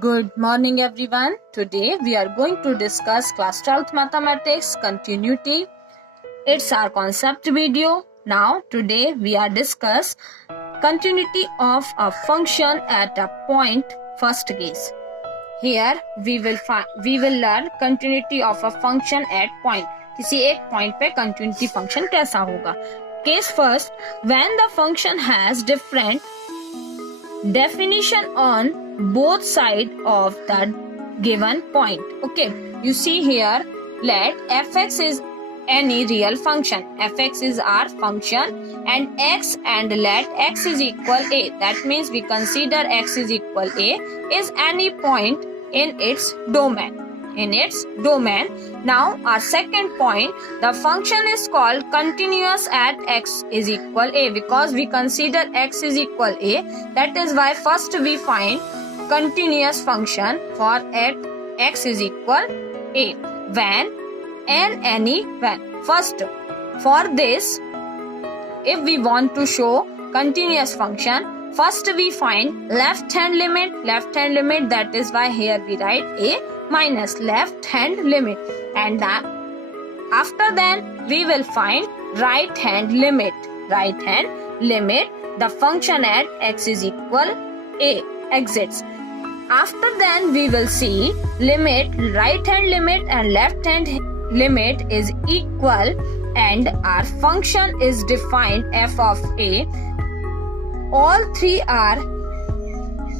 Good morning everyone. Today we are going to discuss class 12th mathematics continuity. It's our concept video. Now today we are discuss continuity of a function at a point. First case. Here we will learn continuity of a function at point. किसी एक point पे continuity function कैसा होगा. Case first, when the function has different definition on both sides of the given point. Okay, you see here, let fx is any real function. Fx is our function and x, and let x is equal a. That means we consider x is equal a is any point in its domain. Now our second point, the function is called continuous at x is equal a because we consider x is equal a. That is why first we find continuous function for at x is equal a when and any when. First, for this, if we want to show continuous function, first we find left hand limit. That is why here we write a minus left hand limit, and after then we will find right hand limit. The function at x is equal a exists. After then we will see limit right hand limit and left hand limit is equal, and our function is defined f of a. All three are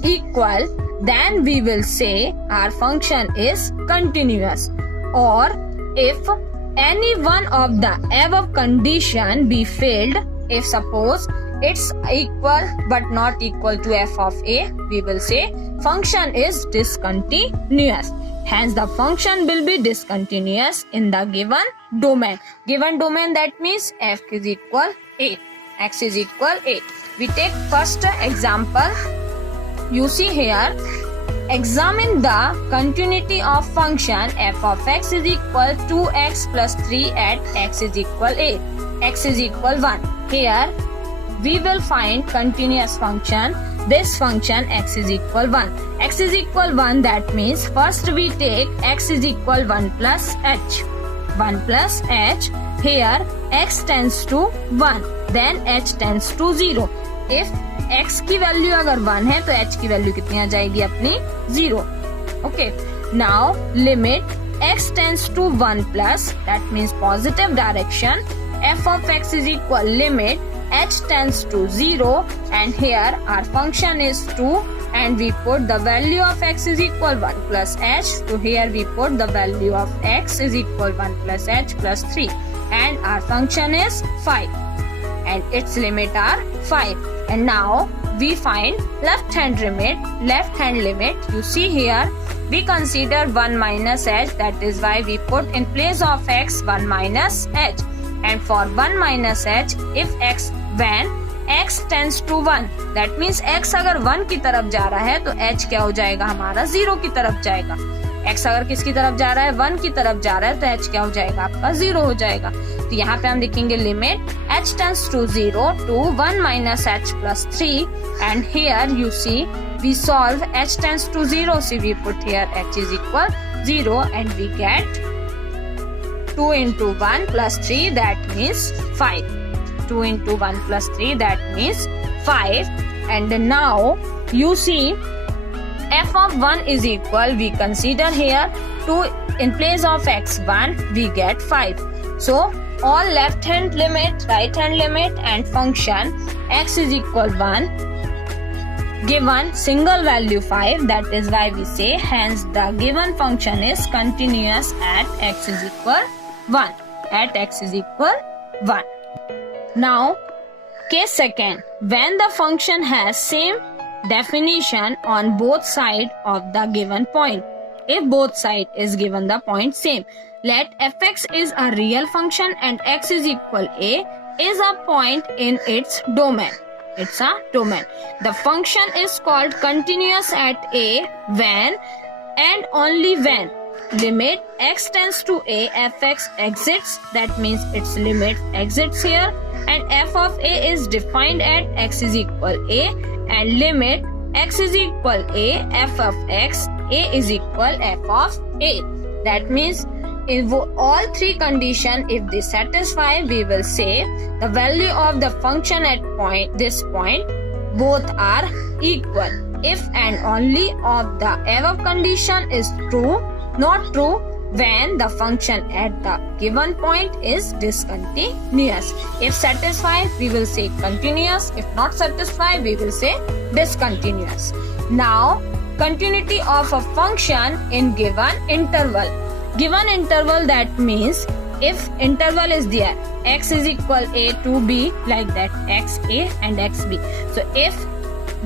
equal. Then we will say our function is continuous. Or if any one of the above condition be failed, if suppose it's equal but not equal to f of a, we will say function is discontinuous. Hence the function will be discontinuous in the given domain. That means f is equal a, x is equal a. We take first example. You see here, examine the continuity of function f of x is equal 2x plus 3 at x is equal a. X is equal 1. Here we will find continuous function. This function x is equal 1. X is equal 1, that means first we take x is equal 1 plus h. 1 plus h. Here x tends to 1, then h tends to 0. If x की value अगर 1 है तो h की value कितनी आ जाएगी अपनी 0. Okay, now limit x tends to 1 plus, that means positive direction, f of x is equal limit h tends to 0, and here our function is 2 and we put the value of x is equal 1 plus h. So here we put the value of x is equal 1 plus h plus 3, and our function is 5 and its limit are 5. And now we find left hand limit. You see here we consider 1 minus h. That is why we put in place of x 1 minus h. And for 1 minus h, if x when x tends to 1, that means x अगर 1 की तरफ जा रहा है तो h क्या हो जाएगा हमारा 0 की तरफ जाएगा. x अगर किसकी तरफ जा रहा है 1 की तरफ जा रहा है तो h क्या हो जाएगा आपका 0 हो जाएगा. तो यहाँ पे हम लिखेंगे limit h tends to 0 to 1 minus h plus 3, and here you see we solve h tends to 0, so we put here h is equal 0 and we get 2 into 1 plus 3, that means 5. 2 into 1 plus 3, that means 5. And now you see f of 1 is equal, we consider here 2 in place of x 1, we get 5. So all left hand limit, right hand limit and function x is equal 1 given single value 5. That is why we say hence the given function is continuous at x is equal 1. Now case second, when the function has same definition on both sides of the given point. If both sides is given the point same, let fx is a real function and x is equal a is a point in its domain. It's a domain. The function is called continuous at a when and only when limit x tends to a fx exists. That means its limit exists here, and f of a is defined at x is equal a, and limit x is equal a, f of x, a is equal f of a. That means if all three conditions, if they satisfy, we will say the value of the function at this point both are equal. If and only of the above condition is true, not true when the function at the given point is discontinuous. If satisfied, we will say continuous. If not satisfied, we will say discontinuous. Now, continuity of a function in given interval. Given interval, that means if interval is there, x is equal a to b, like that, x a and x b. So if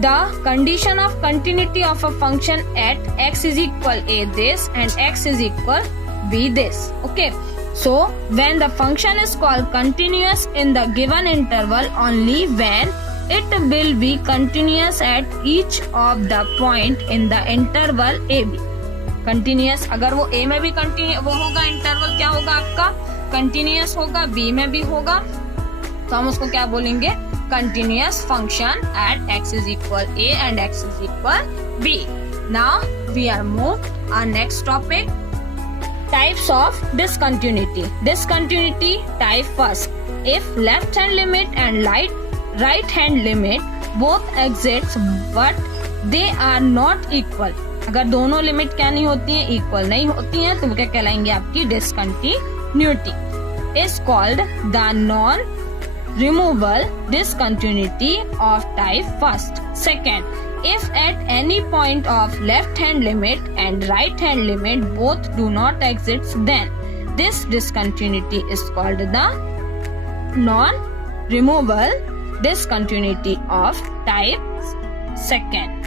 the condition of continuity of a function at x is equal a this and x is equal b this. Okay. So when the function is called continuous in the given interval, only when it will be continuous at each of the point in the interval ab. Continuous, अगर वो ए में भी continue वो होगा, interval क्या होगा आपका continuous होगा, बी में भी होगा, तो हम उसको क्या बोलेंगे, continuous function at x is equal a and x is equal b. Now we are move our next topic, types of discontinuity. Discontinuity type first, if left hand limit and right hand limit both exist but they are not equal. अगर दोनों limit क्या नहीं होती हैं, equal नहीं होती हैं, तो वो क्या कहलाएंगे, आपकी discontinuity. Is called the non removal discontinuity of type first. Second, if at any point of left hand limit and right hand limit both do not exist, then this discontinuity is called the non removal discontinuity of type second.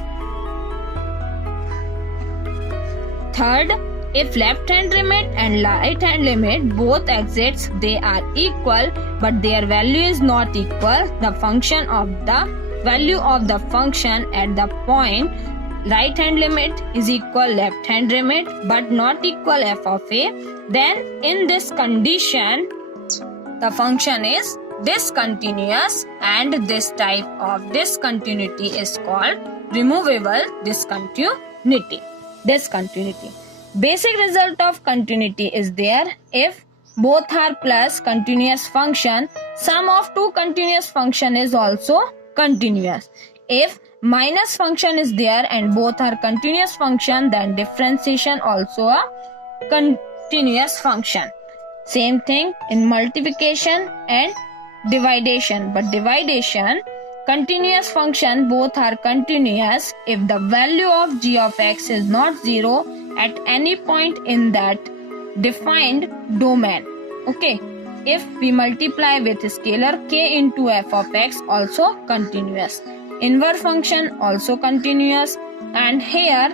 Third, if left hand limit and right hand limit both exist, they are equal but their value is not equal. The function of the value of the function at the point right hand limit is equal left hand limit but not equal f of a. Then in this condition the function is discontinuous and this type of discontinuity is called removable discontinuity. Basic result of continuity is there if both are plus continuous function, sum of two continuous function is also continuous. If minus function is there and both are continuous function, then differentiation also a continuous function. Same thing in multiplication and dividation, but dividation continuous function both are continuous if the value of g of x is not 0 at any point in that defined domain. Okay, if we multiply with scalar k into f of x, also continuous. Inverse function also continuous, and here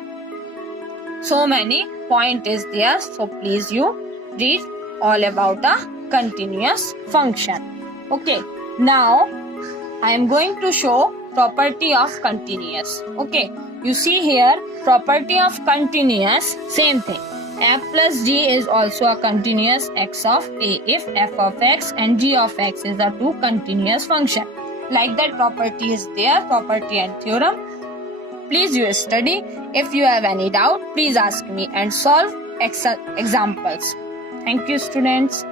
so many point is there, so please you read all about a continuous function. Okay, now I am going to show property of continuous. Okay, you see here property of continuous, same thing. F plus g is also a continuous x of a if f of x and g of x is a two continuous function. Like that property is there, property and theorem. Please you study. If you have any doubt, please ask me and solve examples. Thank you, students.